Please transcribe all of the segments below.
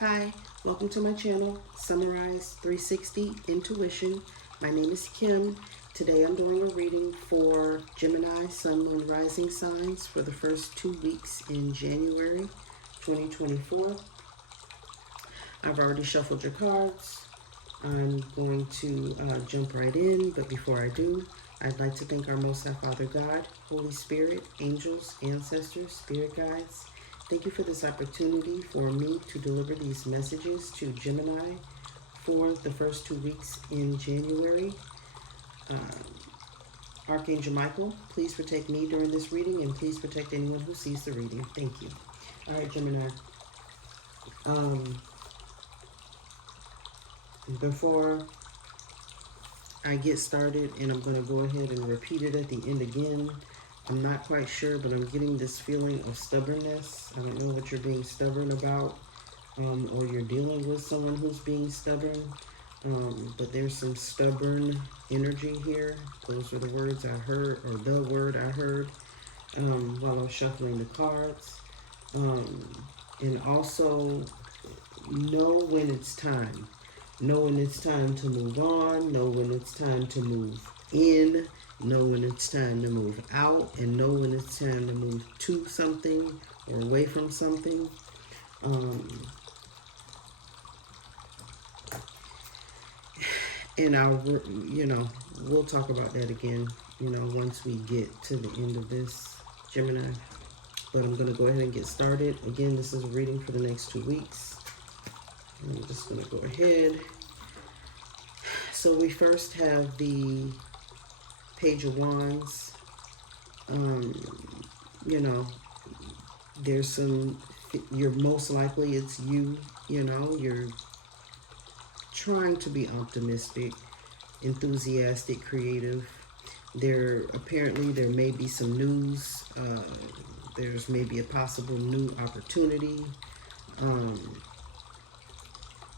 Hi, welcome to my channel, Summarize 360 Intuition. My name is Kim. Today I'm doing a reading for Gemini, Sun, Moon, Rising signs for the first 2 weeks in January 2024. I've already shuffled your cards. I'm going to jump right in, but before I do, I'd like to thank our Most High Father God, Holy Spirit, angels, ancestors, spirit guides. Thank you for this opportunity for me to deliver these messages to Gemini for the first 2 weeks in January. Archangel Michael, please protect me during this reading and please protect anyone who sees the reading. Thank you. All right, Gemini. Before I get started, and I'm going to go ahead and repeat it at the end again, I'm not quite sure, but I'm getting this feeling of stubbornness. I don't know what you're being stubborn about, or you're dealing with someone who's being stubborn, but there's some stubborn energy here. Those were the words I heard, or the word I heard while I was shuffling the cards. And also, know when it's time. Know when it's time to move on. Know when it's time to move in. Know when it's time to move out. And know when it's time to move to something or away from something. And we'll talk about that again, once we get to the end of this, Gemini. But I'm going to go ahead and get started. Again, this is a reading for the next 2 weeks. I'm just going to go ahead. So we first have the Page of Wands. There's some, you're most likely, it's you, you're trying to be optimistic, enthusiastic, creative. There may be some news. There's maybe a possible new opportunity.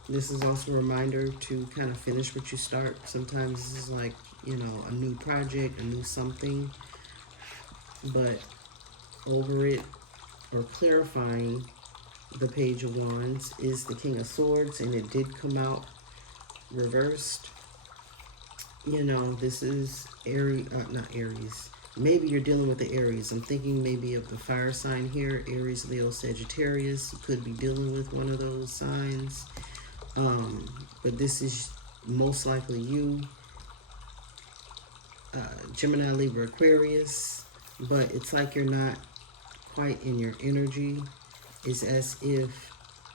This is also a reminder to kind of finish what you start. Sometimes this is like, a new project, a new something. But over it, or clarifying the Page of Wands, is the King of Swords, and it did come out reversed. This is Aries, not Aries. Maybe you're dealing with the Aries. I'm thinking maybe of the fire sign here, Aries, Leo, Sagittarius. You could be dealing with one of those signs. But this is most likely you, Gemini, Libra, Aquarius, but it's like you're not quite in your energy. It's as if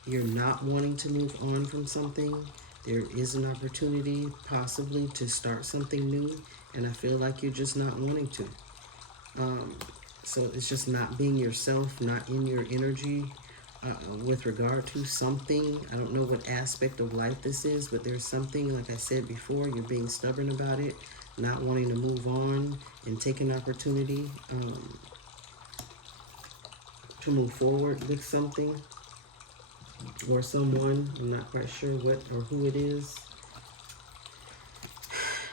you're not wanting to move on from something. There is an opportunity possibly to start something new, and I feel like you're just not wanting to. So it's just not being yourself, not in your energy. With regard to something, I don't know what aspect of life this is, but there's something, like I said before, you're being stubborn about it, not wanting to move on and take an opportunity to move forward with something or someone. I'm not quite sure what or who it is.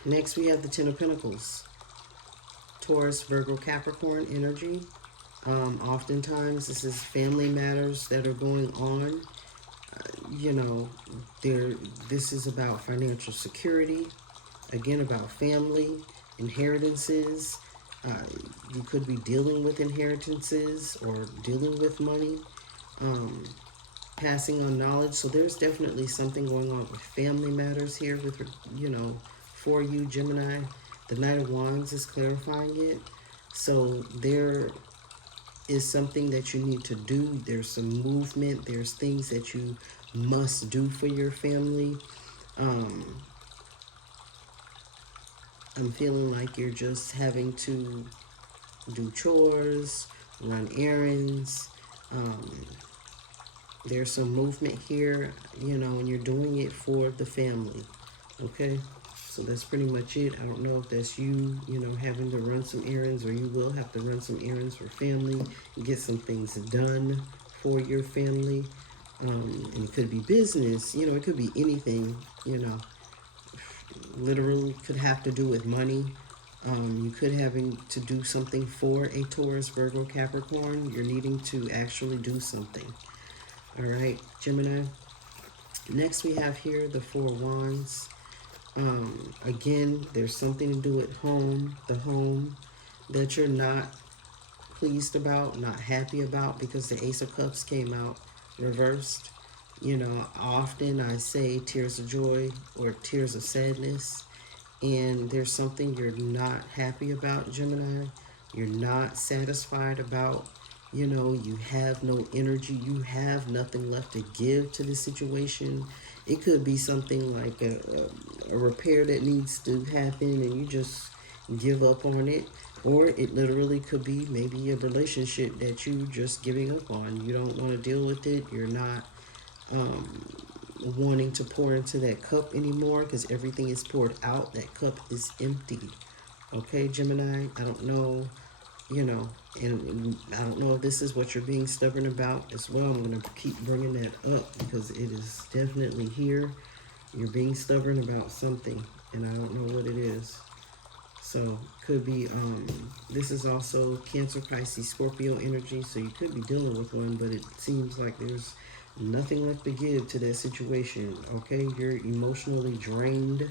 Next, we have the Ten of Pentacles. Taurus, Virgo, Capricorn energy. Oftentimes, this is family matters that are going on. This is about financial security. Again, about family, inheritances. You could be dealing with inheritances or dealing with money. Passing on knowledge. So there's definitely something going on with family matters here with, for you, Gemini. The Knight of Wands is clarifying it. So there is something that you need to do. There's some movement. There's things that you must do for your family. I'm feeling like you're just having to do chores, run errands. There's some movement here, and you're doing it for the family, okay? So that's pretty much it. I don't know if that's you, having to run some errands, or you will have to run some errands for family and get some things done for your family. And it could be business, it could be anything, literally could have to do with money. You could having to do something for a Taurus, Virgo, Capricorn. You're needing to actually do something. All right, Gemini. Next we have here the Four Wands. Again, there's something to do at home, the home that you're not pleased about, not happy about, because the Ace of Cups came out reversed. You know, often I say tears of joy or tears of sadness, and there's something you're not happy about, Gemini. You're not satisfied about. You know, you have no energy. You have nothing left to give to the situation. It could be something like a repair that needs to happen and you just give up on it. Or it literally could be maybe a relationship that you just giving up on. You don't want to deal with it. You're not wanting to pour into that cup anymore because everything is poured out. That cup is empty. Okay, Gemini, I don't know, you know, and I don't know if this is what you're being stubborn about as well. I'm going to keep bringing that up because it is definitely here. You're being stubborn about something, and I don't know what it is. So, could be, this is also Cancer, Pisces, Scorpio energy, so you could be dealing with one, but it seems like there's nothing left to give to that situation, okay? You're emotionally drained.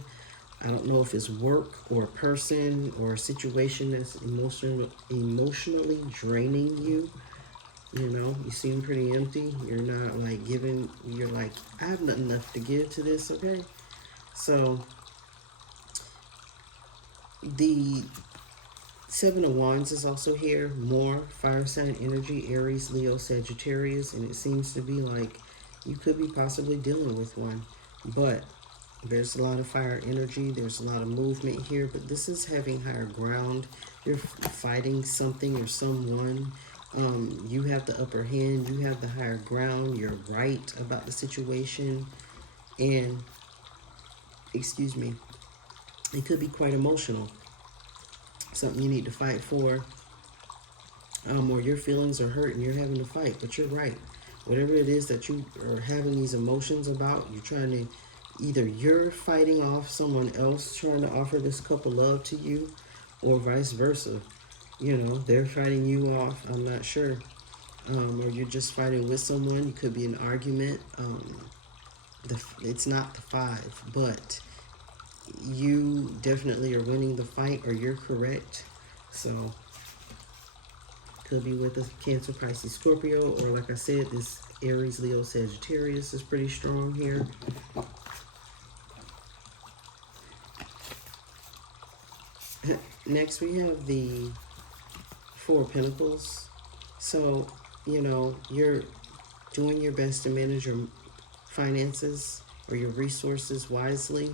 I don't know if it's work or a person or a situation that's emotionally draining you. You know, you seem pretty empty. You're not like giving, you're like, I have nothing left to give to this, okay? So, the Seven of Wands is also here. More fire sign energy, Aries, Leo, Sagittarius, and it seems to be like you could be possibly dealing with one. But there's a lot of fire energy. There's a lot of movement here, but this is having higher ground. You're fighting something or someone. You have the upper hand. You have the higher ground. You're right about the situation. And, excuse me, it could be quite emotional. Something you need to fight for. Or your feelings are hurt and you're having to fight, but you're right. Whatever it is that you are having these emotions about, you're trying to, either you're fighting off someone else trying to offer this cup of love to you, or vice versa. You know, they're fighting you off, I'm not sure. Or you're just fighting with someone. It could be an argument. It's not the five, but you definitely are winning the fight, or you're correct. So, could be with a Cancer, Pisces, Scorpio, or like I said, this Aries, Leo, Sagittarius is pretty strong here. Next, we have the Four of Pentacles. So, you know, you're doing your best to manage your finances or your resources wisely.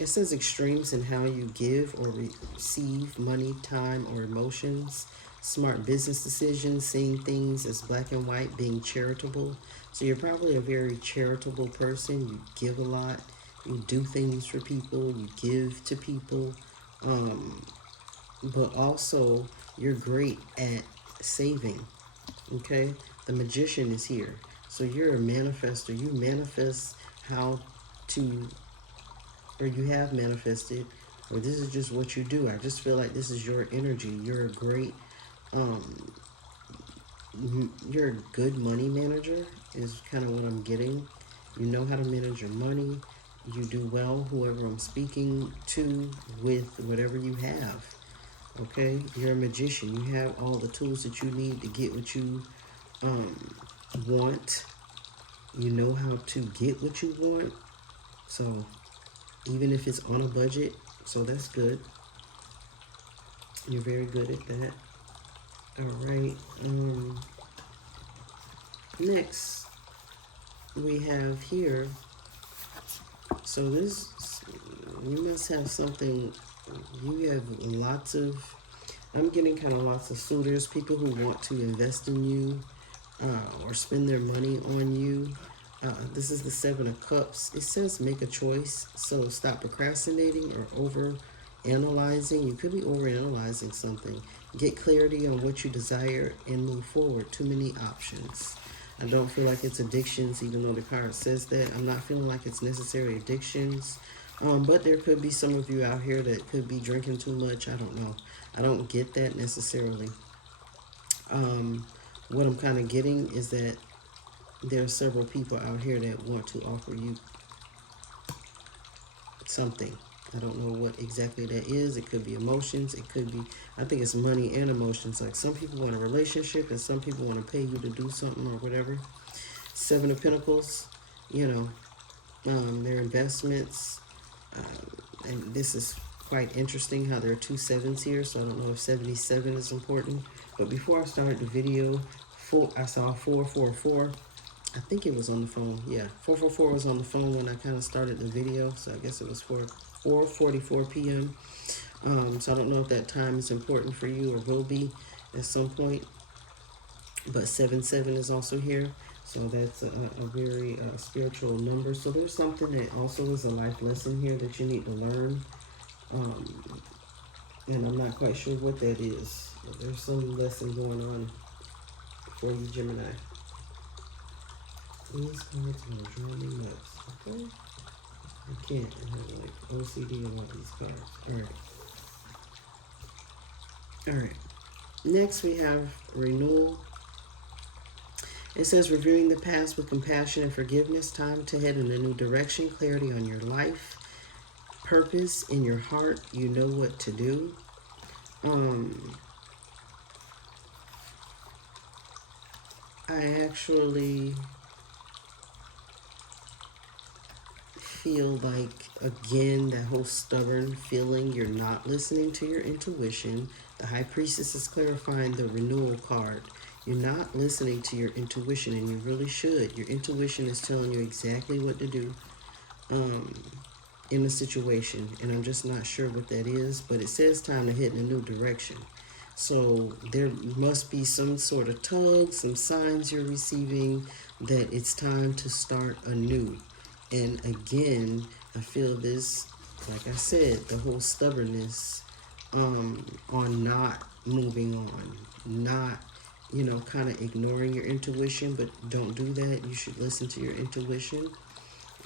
It says extremes in how you give or receive money, time, or emotions. Smart business decisions, seeing things as black and white, being charitable. So you're probably a very charitable person. You give a lot. You do things for people. You give to people. But also, you're great at saving. Okay? The Magician is here. So you're a manifester. You manifest how to, or you have manifested, or this is just what you do. I just feel like this is your energy. You're a great, you're a good money manager is kind of what I'm getting. You know how to manage your money. You do well, whoever I'm speaking to, with whatever you have. Okay? You're a magician. You have all the tools that you need to get what you want. You know how to get what you want. So, even if it's on a budget, so that's good. You're very good at that. All right. Next, we have here. So this, you must have something. You have lots of. I'm getting kind of lots of suitors, people who want to invest in you, or spend their money on you. This is the Seven of Cups. It says make a choice. So stop procrastinating or over analyzing. You could be over analyzing something. Get clarity on what you desire and move forward. Too many options. I don't feel like it's addictions, even though the card says that. I'm not feeling like it's necessarily addictions. But there could be some of you out here that could be drinking too much. I don't know. I don't get that necessarily. What I'm kind of getting is that there are several people out here that want to offer you something. I don't know what exactly that is. It could be emotions. It could be, I think it's money and emotions. Like some people want a relationship and some people want to pay you to do something or whatever. Seven of Pentacles, you know, their investments. And this is quite interesting how there are two sevens here. So I don't know if 77 is important. But before I started the video, I saw 444. I think it was on the phone. Yeah, 444 was on the phone when I kind of started the video. So I guess it was 4:44 p.m. So I don't know if that time is important for you or will be at some point. But 77 is also here. So that's a very spiritual number. So there's something that also is a life lesson here that you need to learn. And I'm not quite sure what that is. But there's some lesson going on for you, Gemini. These cards are driving me nuts. Okay? I can't. I have like OCD about these cards. Alright. Alright. Next we have renewal. It says reviewing the past with compassion and forgiveness. Time to head in a new direction. Clarity on your life. Purpose in your heart. You know what to do. I actually feel like, again, that whole stubborn feeling, you're not listening to your intuition. The High Priestess is clarifying the renewal card. You're not listening to your intuition, and you really should. Your intuition is telling you exactly what to do in the situation, and I'm just not sure what that is, but it says time to head in a new direction. So there must be some sort of tug, some signs you're receiving that it's time to start anew. And again, I feel this, like I said, the whole stubbornness on not moving on, not, you know, kind of ignoring your intuition, but don't do that. You should listen to your intuition,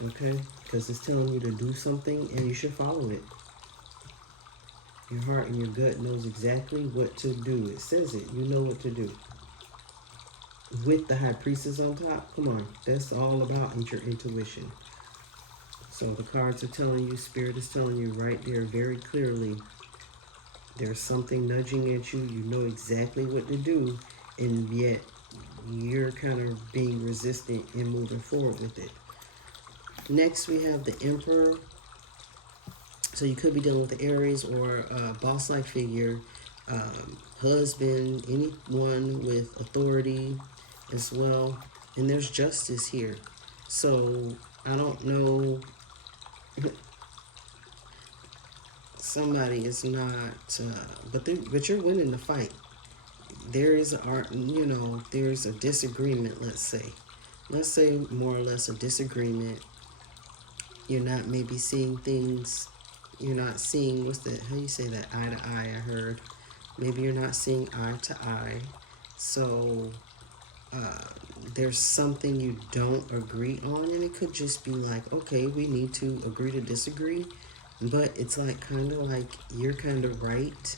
okay? Because it's telling you to do something and you should follow it. Your heart and your gut knows exactly what to do. It says it. You know what to do. With the High Priestess on top, come on. That's all about your intuition. So the cards are telling you, Spirit is telling you right there very clearly, there's something nudging at you. You know exactly what to do, and yet you're kind of being resistant and moving forward with it. Next, we have the Emperor. So you could be dealing with the Aries or a boss-like figure, husband, anyone with authority as well. And there's justice here. So I don't know. Somebody is not, but you're winning the fight. There is there's a disagreement. Let's say more or less a disagreement. You're not maybe seeing things. You're not seeing, how you say that, eye to eye, I heard. Maybe you're not seeing eye to eye. So there's something you don't agree on, and it could just be like, okay, we need to agree to disagree. But it's like kind of like you're kind of right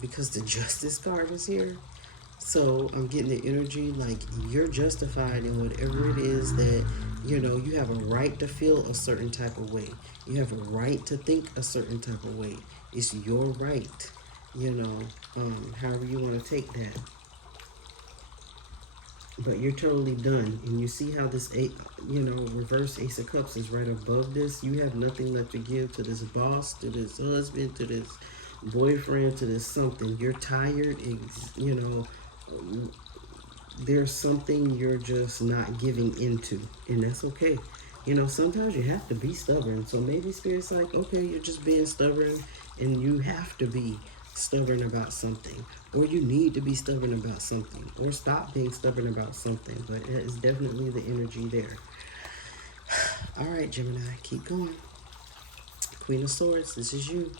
because the Justice card is here. So I'm getting the energy like you're justified in whatever it is that, you know, you have a right to feel a certain type of way. You have a right to think a certain type of way. It's your right, you know, however you want to take that. But you're totally done. And you see how this, reverse Ace of Cups is right above this. You have nothing left to give to this boss, to this husband, to this boyfriend, to this something. You're tired, there's something you're just not giving into. And that's okay. You know, sometimes you have to be stubborn. So maybe Spirit's like, okay, you're just being stubborn and you have to be stubborn about something, or you need to be stubborn about something, or stop being stubborn about something. But it is definitely the energy there. All right, Gemini, keep going. Queen of Swords, this is you.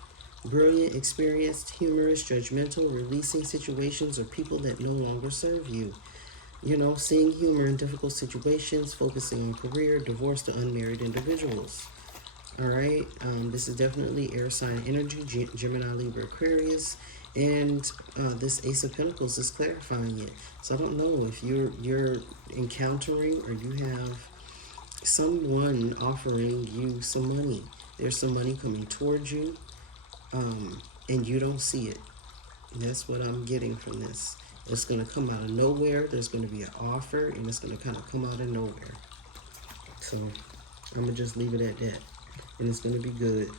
Brilliant, experienced, humorous, judgmental, releasing situations or people that no longer serve you. You know, seeing humor in difficult situations, focusing on career, divorced to unmarried individuals. All right, this is definitely air sign energy, Gemini, Libra, Aquarius. And this Ace of Pentacles is clarifying it. So I don't know if you're encountering or you have someone offering you some money. There's some money coming towards you, and you don't see it. And that's what I'm getting from this. It's going to come out of nowhere. There's going to be an offer, and it's going to kind of come out of nowhere. So I'm going to just leave it at that. And it's going to be good.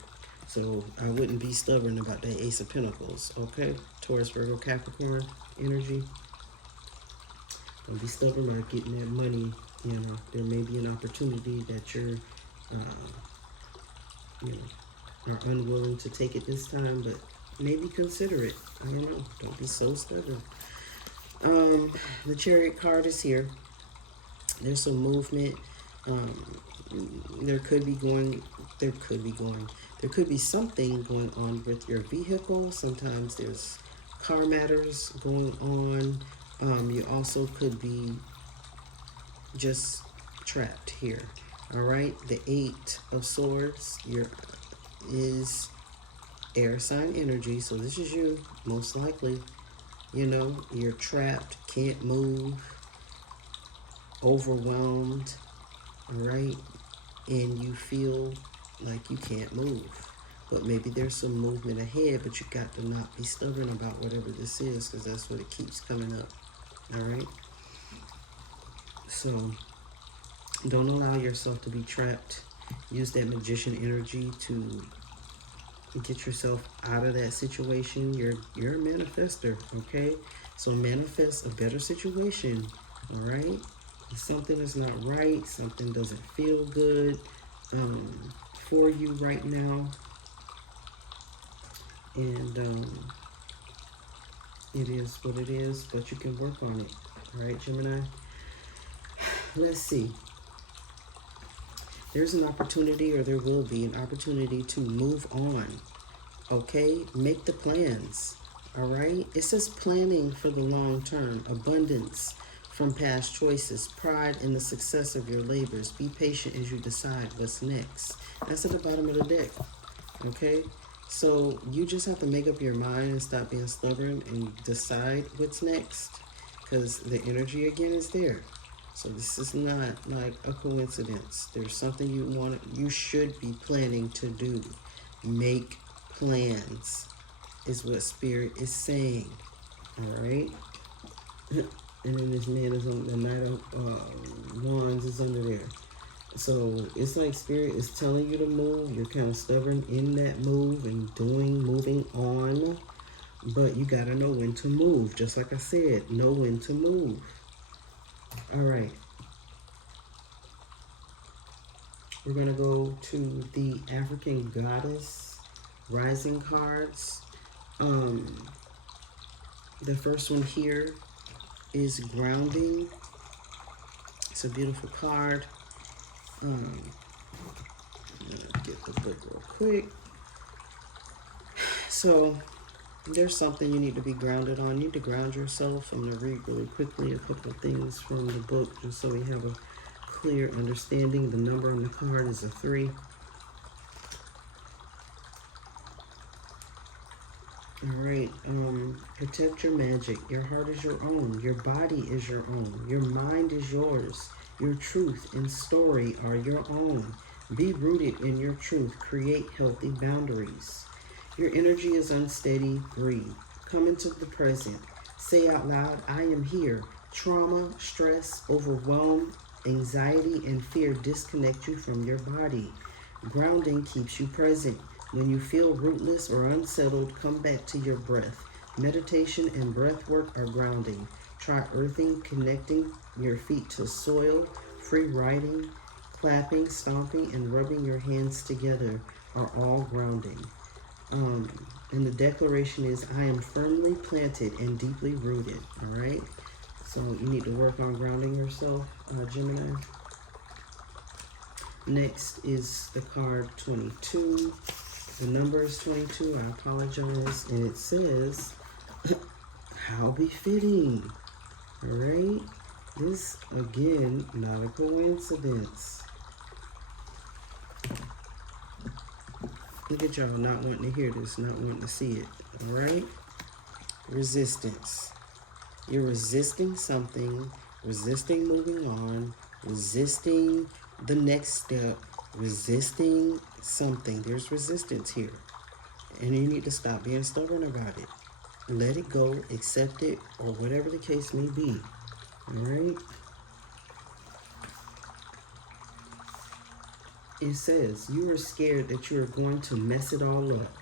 So I wouldn't be stubborn about that Ace of Pentacles, okay? Taurus, Virgo, Capricorn energy. Don't be stubborn about getting that money. You know, there may be an opportunity that you're, you know, are unwilling to take it this time, but maybe consider it. I don't know. Don't be so stubborn. The Chariot card is here. There's some movement. There could be something going on with your vehicle. Sometimes there's car matters going on. You also could be just trapped here. All right, the Eight of Swords is air sign energy, so this is you most likely. You know, you're trapped, can't move, overwhelmed, all right, and you feel like you can't move. But maybe there's some movement ahead, but you got to not be stubborn about whatever this is, because that's what it keeps coming up, all right? So don't allow yourself to be trapped. Use that magician energy to get yourself out of that situation. You're a manifester, okay? So manifest a better situation, all right? If something is not right, something doesn't feel good for you right now, and it is what it is, but you can work on it, all right, Gemini? Let's see. There's an opportunity, or there will be an opportunity to move on, okay? Make the plans, all right? It says planning for the long term, abundance from past choices, pride in the success of your labors. Be patient as you decide what's next. That's at the bottom of the deck, okay? So you just have to make up your mind and stop being stubborn and decide what's next, because the energy again is there. So this is not like a coincidence. There's something you should be planning to do. Make plans is what Spirit is saying. All right. And then this man is on the Knight of Wands is under there. So it's like Spirit is telling you to move. You're kind of stubborn in that move and moving on. But you got to know when to move. Just like I said, know when to move. All right. We're going to go to the African Goddess Rising cards. The first one here is Grounding. It's a beautiful card. Get the book real quick. So there's something you need to be grounded on. You need to ground yourself. I'm going to read really quickly a couple of things from the book just so we have a clear understanding. The number on the card is a 3. All right. Protect your magic. Your heart is your own. Your body is your own. Your mind is yours. Your truth and story are your own. Be rooted in your truth. Create healthy boundaries. Your energy is unsteady. Breathe. Come into the present. Say out loud, I am here. Trauma, stress, overwhelm, anxiety, and fear disconnect you from your body. Grounding keeps you present. When you feel rootless or unsettled, come back to your breath. Meditation and breath work are grounding. Try earthing, connecting your feet to soil. Free writing, clapping, stomping, and rubbing your hands together are all grounding. And the declaration is, I am firmly planted and deeply rooted. All right? So you need to work on grounding yourself, Gemini. Next is the card 22. The number is 22. I apologize. And it says, how befitting. All right? This, again, not a coincidence. Look at y'all not wanting to hear this, not wanting to see it. All right? resistance. You're resisting something, resisting moving on, resisting the next step, resisting something. There's resistance here. And you need to stop being stubborn about it. Let it go, accept it, or whatever the case may be. All right? It says, you are scared that you are going to mess it all up.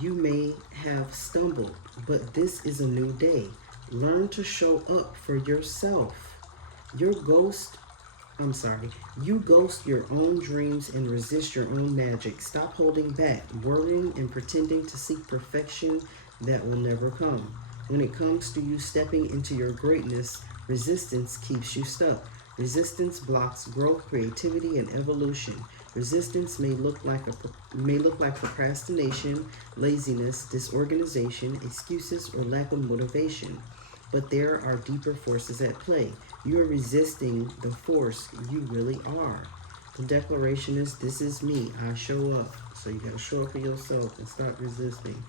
You may have stumbled, but this is a new day. Learn to show up for yourself. You ghost your own dreams and resist your own magic. Stop holding back, worrying and pretending to seek perfection that will never come. When it comes to you stepping into your greatness, resistance keeps you stuck. Resistance blocks growth, creativity, and evolution. Resistance may look like procrastination, laziness, disorganization, excuses, or lack of motivation. But there are deeper forces at play. You are resisting the force you really are. The declaration is, this is me, I show up. So you got to show up for yourself and stop resisting.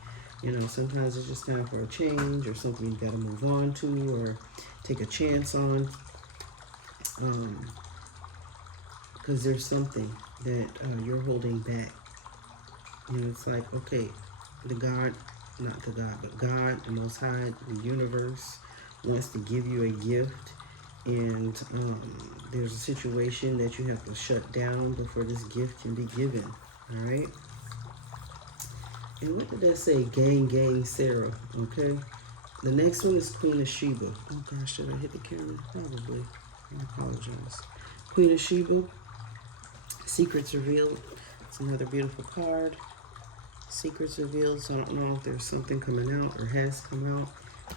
You know, sometimes it's just time for a change or something you got to move on to or take a chance on. Because there's something that you're holding back. You know, it's like, okay, God, the Most High, the universe wants to give you a gift, and there's a situation that you have to shut down before this gift can be given. All right. And what did that say? Gang, Sarah. Okay. The next one is Queen of Sheba. Oh gosh, should I hit the camera? Probably. I apologize. Queen of Sheba. Secrets revealed. It's another beautiful card. Secrets revealed. So I don't know if there's something coming out or has come out.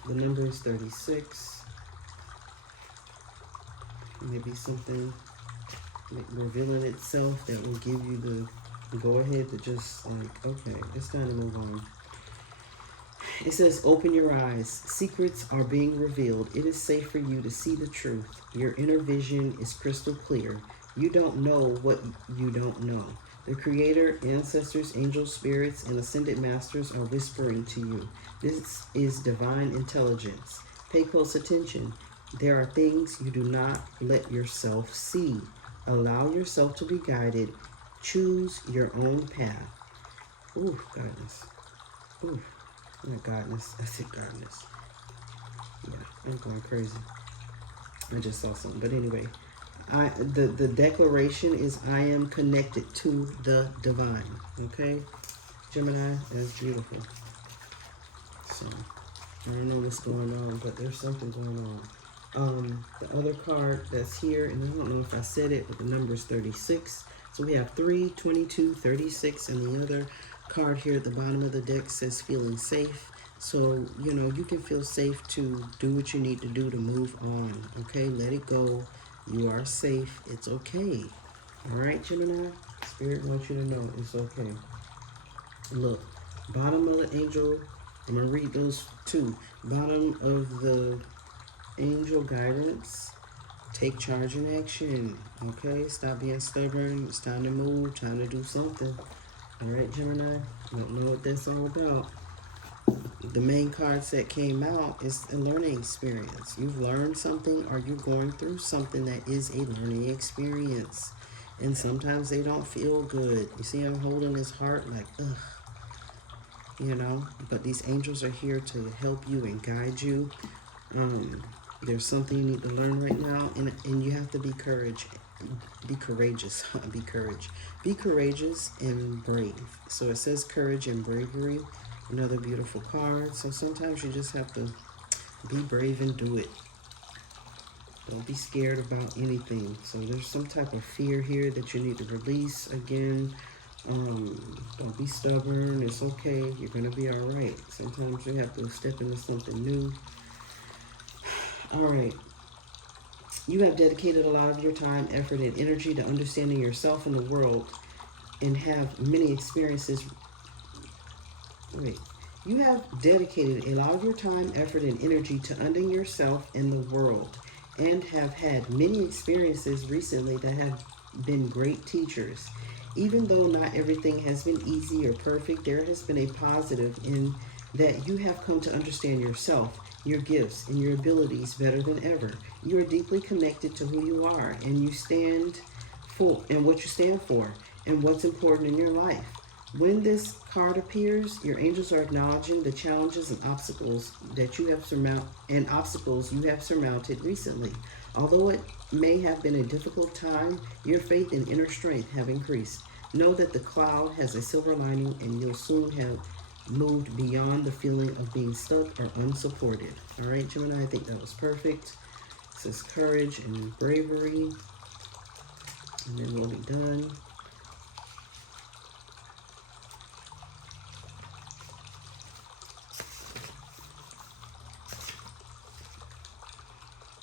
The number is 36. Maybe something like revealing itself that will give you the go ahead to just like, okay, it's time to move on. It says, open your eyes. Secrets are being revealed. It is safe for you to see the truth. Your inner vision is crystal clear. You don't know what you don't know. The Creator, ancestors, angels, spirits, and ascended masters are whispering to you. This is divine intelligence. Pay close attention. There are things you do not let yourself see. Allow yourself to be guided. Choose your own path. Ooh, godness. Ooh, not godness. I said godness. Yeah, I'm going crazy. I just saw something. But anyway, the declaration is, I am connected to the divine. Okay? Gemini, that's beautiful. So, I don't know what's going on, but there's something going on. The other card that's here, and I don't know if I said it, but the number is 36. So we have 3, 22, 36, and the other card here at the bottom of the deck says feeling safe. So, you know, you can feel safe to do what you need to do to move on. Okay, let it go. You are safe. It's okay. All right, Gemini? Spirit wants you to know it's okay. Look, bottom of the angel, I'm going to read those two. Bottom of the angel guidance, take charge and action. Okay, stop being stubborn. It's time to move, time to do something. All right, Gemini? I don't know what that's all about. The main cards that came out is a learning experience. You've learned something or you're going through something that is a learning experience. And sometimes they don't feel good. You see him holding his heart like, ugh. You know, but these angels are here to help you and guide you. There's something you need to learn right now, and you have to be courageous. Be courageous and brave. So it says courage and bravery. Another beautiful card. So sometimes you just have to be brave and do it. Don't be scared about anything. So there's some type of fear here that you need to release. Again, don't be stubborn. It's okay. You're going to be all right. Sometimes you have to step into something new. All right. You have dedicated a lot of your time, effort, and energy to understanding yourself and the world, and have many experiences. You have dedicated a lot of your time, effort, and energy to understanding yourself and the world, and have had many experiences recently that have been great teachers. Even though not everything has been easy or perfect, there has been a positive in that you have come to understand yourself, your gifts, and your abilities better than ever. You are deeply connected to who you are and you stand for and what you stand for and what's important in your life. When this card appears, your angels are acknowledging the challenges and obstacles you have surmounted recently. Although it may have been a difficult time, your faith and inner strength have increased. Know that the cloud has a silver lining and you'll soon have moved beyond the feeling of being stuck or unsupported. All right, Gemini, I think that was perfect. It says courage and bravery. And then we'll be done.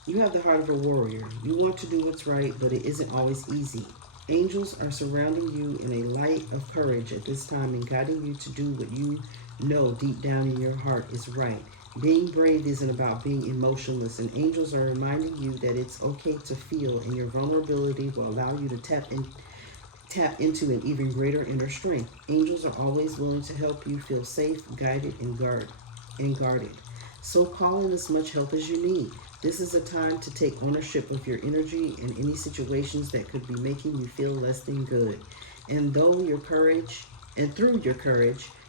You have the heart of a warrior. You want to do what's right, but it isn't always easy. Angels are surrounding you in a light of courage at this time and guiding you to do what you know deep down in your heart is right. Being brave isn't about being emotionless, and angels are reminding you that it's okay to feel, and your vulnerability will allow you to tap into an even greater inner strength. Angels are always willing to help you feel safe, guided, and guarded. So call in as much help as you need. This is a time to take ownership of your energy and any situations that could be making you feel less than good. And through your courage,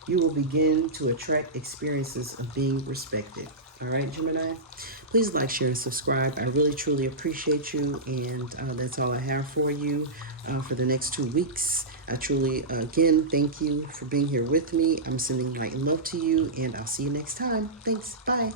you will begin to attract experiences of being respected. All right, Gemini? Please like, share, and subscribe. I really, truly appreciate you. And that's all I have for you for the next 2 weeks. I truly, again, thank you for being here with me. I'm sending light and love to you, and I'll see you next time. Thanks. Bye.